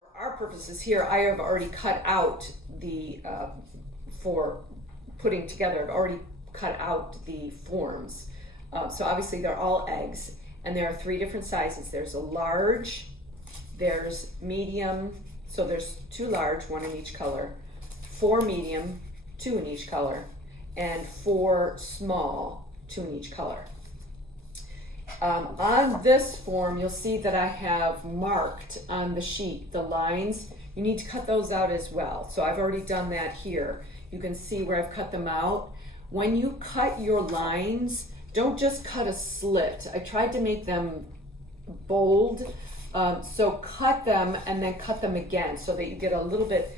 For our purposes here, I have already cut out the, for putting together, I've already cut out the forms. So obviously they're all eggs, and there are 3 different sizes. There's a large, there's medium, so there's 2 large, 1 in each color, 4 medium, 2 in each color, and 4 small, 2 in each color. On this form, you'll see that I have marked on the sheet the lines. You need to cut those out as well. So I've already done that here. You can see where I've cut them out. When you cut your lines, don't just cut a slit. I tried to make them bold, so cut them and then cut them again so that you get a little bit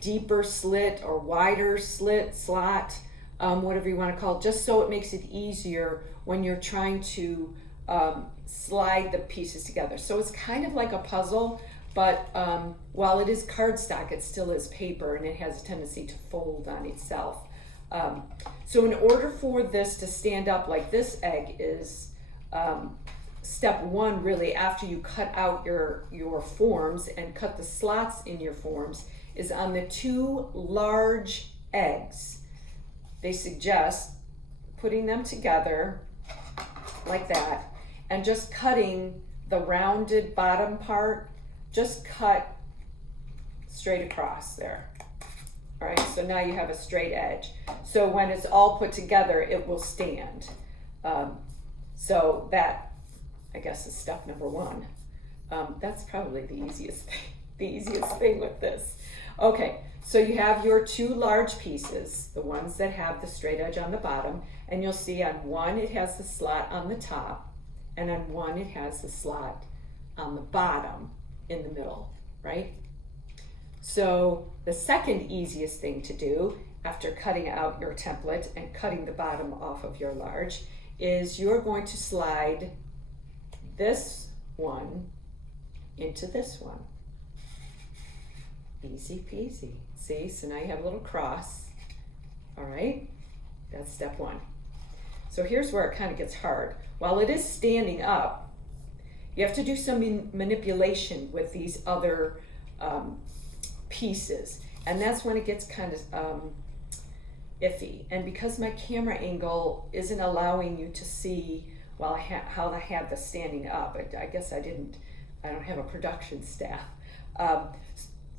deeper slit or wider slot, whatever you want to call it, just so it makes it easier when you're trying to slide the pieces together. So it's kind of like a puzzle, but while it is cardstock, it still is paper, and it has a tendency to fold on itself. So in order for this to stand up like this egg is step 1, really, after you cut out your forms and cut the slots in your forms, is on the 2 large eggs. They suggest putting them together like that and just cutting the rounded bottom part, just cut straight across there. All right, so now you have a straight edge. So when it's all put together, it will stand. So that, I guess, is step number 1. That's probably the easiest thing with this. Okay, so you have your 2 large pieces, the ones that have the straight edge on the bottom, and you'll see on one it has the slot on the top, and on one it has the slot on the bottom in the middle, right? So the second easiest thing to do after cutting out your template and cutting the bottom off of your large is you're going to slide this one into this one. Easy peasy. See, so now you have a little cross. All right, that's step 1. So here's where it kind of gets hard. While it is standing up, you have to do some manipulation with these other pieces, and that's when it gets kind of iffy. And because my camera angle isn't allowing you to see how I have this standing up, I guess I don't have a production staff,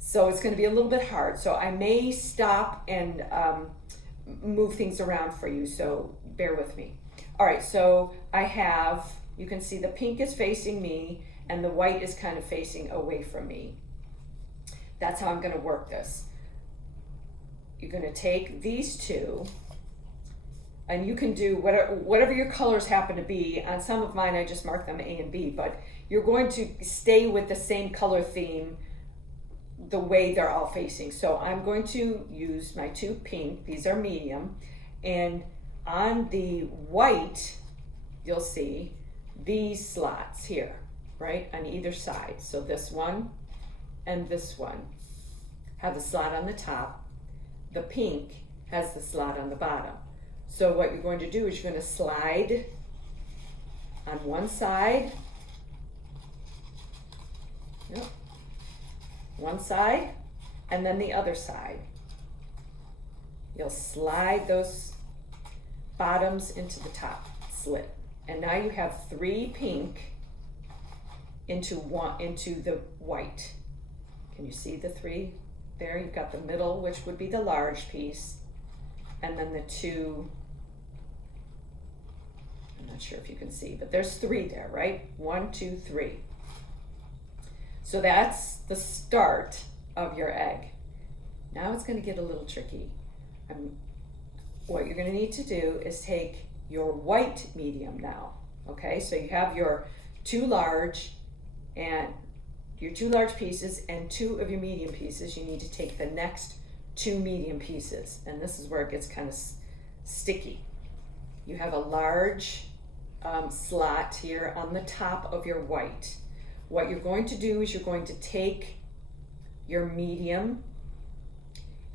so it's going to be a little bit hard. So I may stop and move things around for you, so bear with me. All right, so you can see the pink is facing me and the white is kind of facing away from me. That's how I'm going to work this. You're going to take these 2, and you can do whatever your colors happen to be. On some of mine, I just mark them A and B, but you're going to stay with the same color theme the way they're all facing. So I'm going to use my 2 pink, these are medium, and on the white, you'll see these slots here, right, on either side. So this one and this one have the slot on the top. The pink has the slot on the bottom. So what you're going to do is you're going to slide on one side, one side, and then the other side. You'll slide those bottoms into the top slit. And now you have 3 pink into the white. Can you see the 3 there? You've got the middle, which would be the large piece, and then the 2, I'm not sure if you can see, but there's 3 there, right? 1, 2, 3. So that's the start of your egg. Now it's going to get a little tricky. What you're going to need to do is take your white medium now. Okay, so you have your 2 large pieces and 2 of your medium pieces. You need to take the next 2 medium pieces, and this is where it gets kind of sticky. You have a large slot here on the top of your white. What you're going to do is you're going to take your medium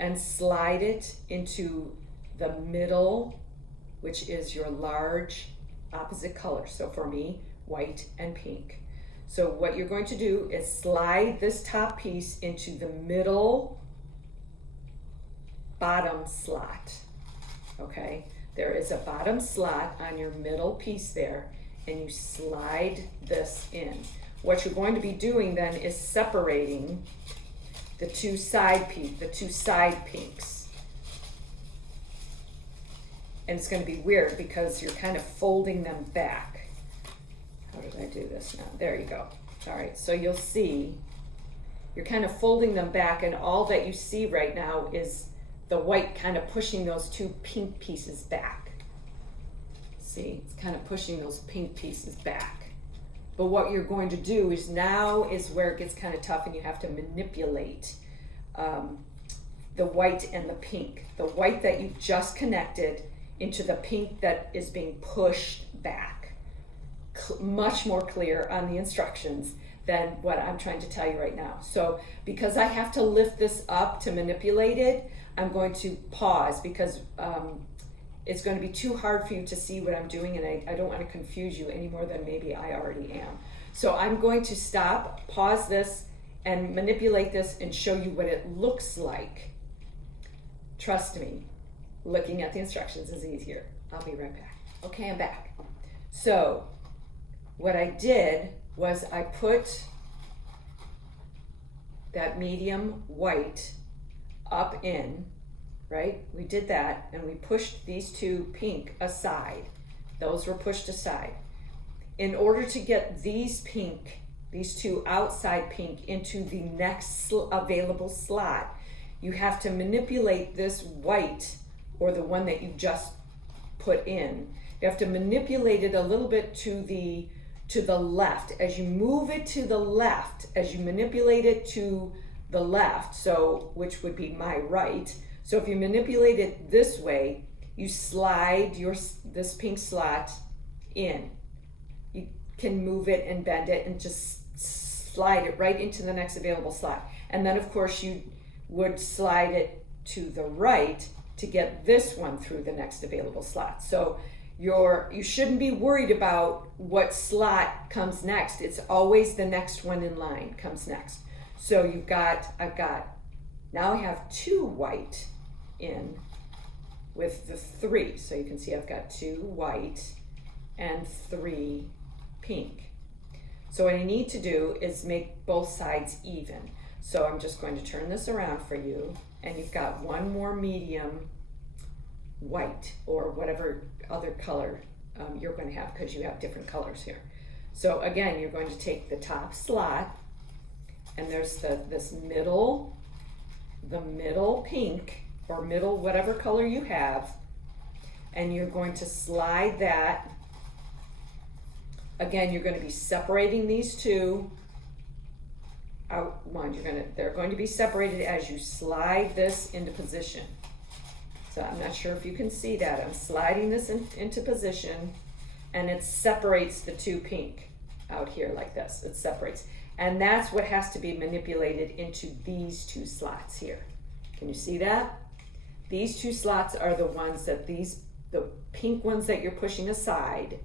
and slide it into the middle, which is your large opposite color. So for me, white and pink. So what you're going to do is slide this top piece into the middle bottom slot, okay? There is a bottom slot on your middle piece there, and you slide this in. What you're going to be doing then is separating the two side pinks. And it's going to be weird because you're kind of folding them back. How did I do this now? There you go. All right, so you'll see you're kind of folding them back, and all that you see right now is the white kind of pushing those two pink pieces back. See, it's kind of pushing those pink pieces back. But what you're going to do is now is where it gets kind of tough, and you have to manipulate the white and the pink. The white that you just connected into the pink that is being pushed back. Much more clear on the instructions than what I'm trying to tell you right now. So because I have to lift this up to manipulate it, I'm going to pause because it's going to be too hard for you to see what I'm doing, and I don't want to confuse you any more than maybe I already am. So I'm going to stop, pause this, and manipulate this and show you what it looks like. Trust me, looking at the instructions is easier. I'll be right back. Okay, I'm back. So what I did was I put that medium white up in, right? We did that, and we pushed these two pink aside. Those were pushed aside. In order to get these pink, these two outside pink into the next available slot, you have to manipulate this white, or the one that you just put in. You have to manipulate it a little bit to the left. As you move it to the left, as you manipulate it to the left, so which would be my right. So if you manipulate it this way, you slide this pink slot in. You can move it and bend it and just slide it right into the next available slot. And then of course you would slide it to the right to get this one through the next available slot. So you shouldn't be worried about what slot comes next. It's always the next one in line comes next. So now I have two white in with the three. So you can see I've got two white and three pink. So what I need to do is make both sides even. So I'm just going to turn this around for you, and you've got one more medium white, or whatever other color you're going to have, because you have different colors here. So again, you're going to take the top slot, and there's the middle pink, or middle whatever color you have, and you're going to slide that. Again, you're going to be separating these two out one. They're going to be separated as you slide this into position. So I'm not sure if you can see that. I'm sliding this into position, and it separates the two pink out here like this. It separates. And that's what has to be manipulated into these two slots here. Can you see that? These two slots are the ones that the pink ones that you're pushing aside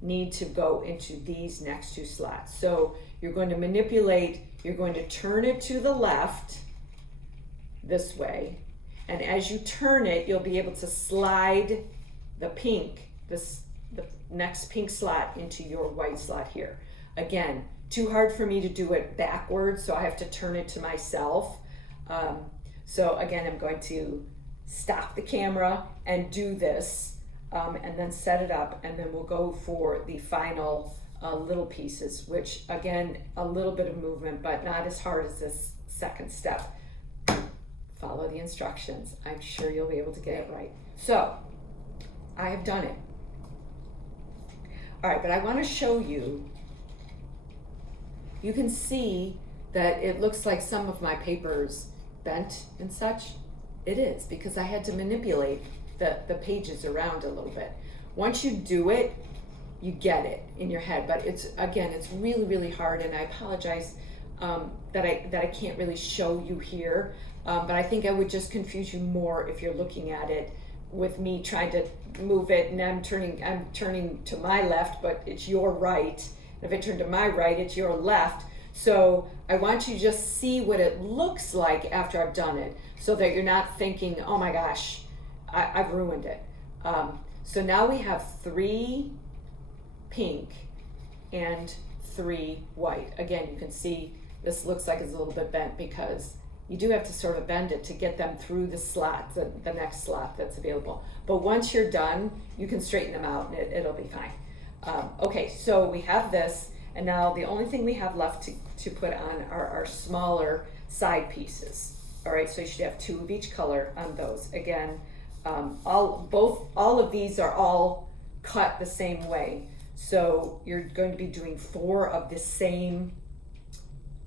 need to go into these next two slots. So you're going to manipulate, you're going to turn it to the left this way. And as you turn it, you'll be able to slide the pink, the next pink slot into your white slot here. Again, too hard for me to do it backwards, so I have to turn it to myself. So again, I'm going to stop the camera and do this, and then set it up, and then we'll go for the final little pieces, which again, a little bit of movement, but not as hard as this second step. Follow the instructions. I'm sure you'll be able to get it right. So, I have done it. All right, but I want to show you. You can see that it looks like some of my paper's bent and such. It is, because I had to manipulate the pages around a little bit. Once you do it, you get it in your head. But it's really, really hard, and I apologize that I can't really show you here. But I think I would just confuse you more if you're looking at it with me trying to move it, and I'm turning to my left, but it's your right. If I turn to my right, it's your left. So I want you to just see what it looks like after I've done it, so that you're not thinking, oh my gosh, I've ruined it. So now we have 3 pink and 3 white. Again, you can see this looks like it's a little bit bent because you do have to sort of bend it to get them through the slot, the next slot that's available. But once you're done, you can straighten them out and it'll be fine. Okay, so we have this, and now the only thing we have left to put on are our smaller side pieces. All right, so you should have 2 of each color on those. Again, all of these are all cut the same way. So you're going to be doing 4 of the same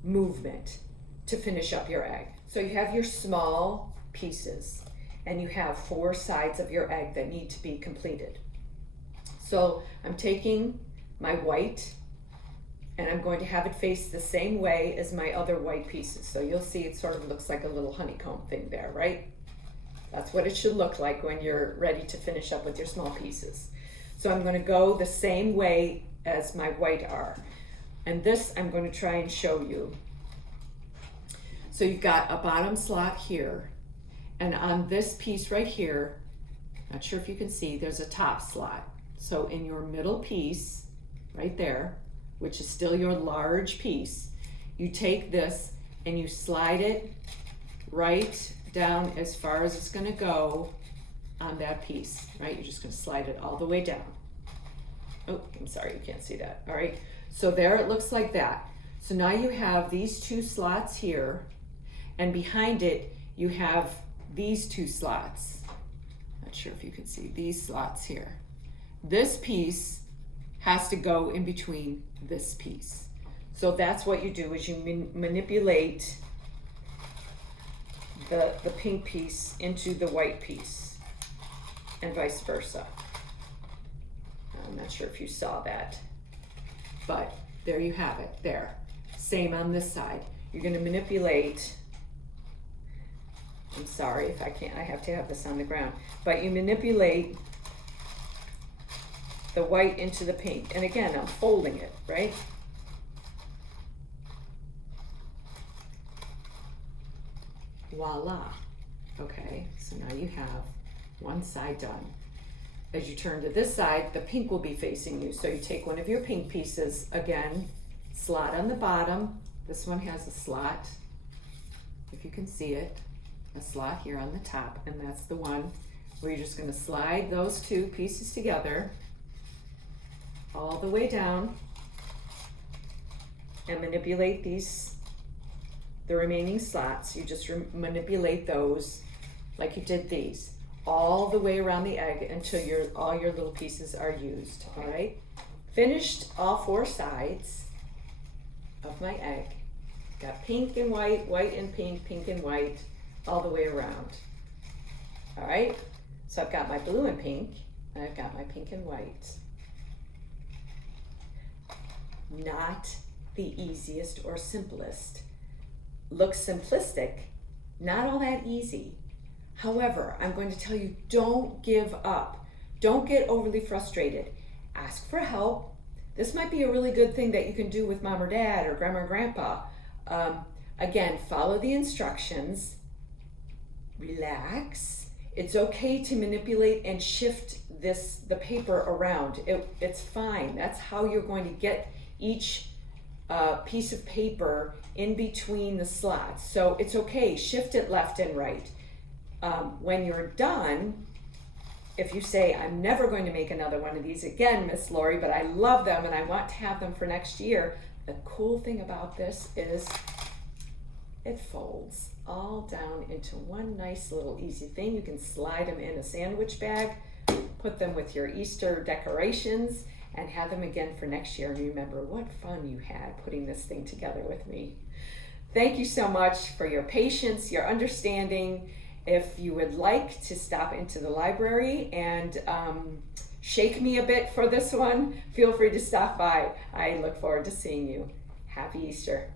movement to finish up your egg. So you have your small pieces and you have 4 sides of your egg that need to be completed. So I'm taking my white and I'm going to have it face the same way as my other white pieces. So you'll see it sort of looks like a little honeycomb thing there, right? That's what it should look like when you're ready to finish up with your small pieces. So I'm going to go the same way as my white are. And this I'm going to try and show you. So you've got a bottom slot here, and on this piece right here, not sure if you can see, there's a top slot. So in your middle piece, right there, which is still your large piece, you take this and you slide it right down as far as it's going to go on that piece, right? You're just going to slide it all the way down. Oh, I'm sorry, you can't see that. All right, so there it looks like that. So now you have these 2 slots here, and behind it you have these 2 slots. Not sure if you can see these slots here. This piece has to go in between this piece. So that's what you do, is you manipulate the pink piece into the white piece and vice versa. I'm not sure if you saw that, but there you have it there. Same on this side. You're going to manipulate, I'm sorry if I can't, I have to have this on the ground, but you manipulate the white into the pink. And again, I'm folding it, right? Voila. Okay, so now you have one side done. As you turn to this side, the pink will be facing you. So you take one of your pink pieces, again, slot on the bottom. This one has a slot, if you can see it, a slot here on the top, and that's the one where you're just going to slide those 2 pieces together all the way down and manipulate the remaining slots. You just manipulate those like you did these, all the way around the egg until all your little pieces are used. All right, finished all 4 sides of my egg. Got pink and white, white and pink, pink and white, all the way around. All right, so I've got my blue and pink, and I've got my pink and white. Not the easiest or simplest. Looks simplistic, not all that easy. However, I'm going to tell you, don't give up. Don't get overly frustrated. Ask for help. This might be a really good thing that you can do with mom or dad or grandma or grandpa. Again, follow the instructions. Relax. It's okay to manipulate and shift the paper around. It's fine. That's how you're going to get each piece of paper in between the slots. So it's okay. Shift it left and right. When you're done, if you say, I'm never going to make another one of these again, Miss Lori, but I love them and I want to have them for next year, the cool thing about this is it folds all down into one nice little easy thing. You can slide them in a sandwich bag, put them with your Easter decorations, and have them again for next year. And remember what fun you had putting this thing together with me. Thank you so much for your patience, your understanding. If you would like to stop into the library and shake me a bit for this one, feel free to stop by. I look forward to seeing you. Happy Easter.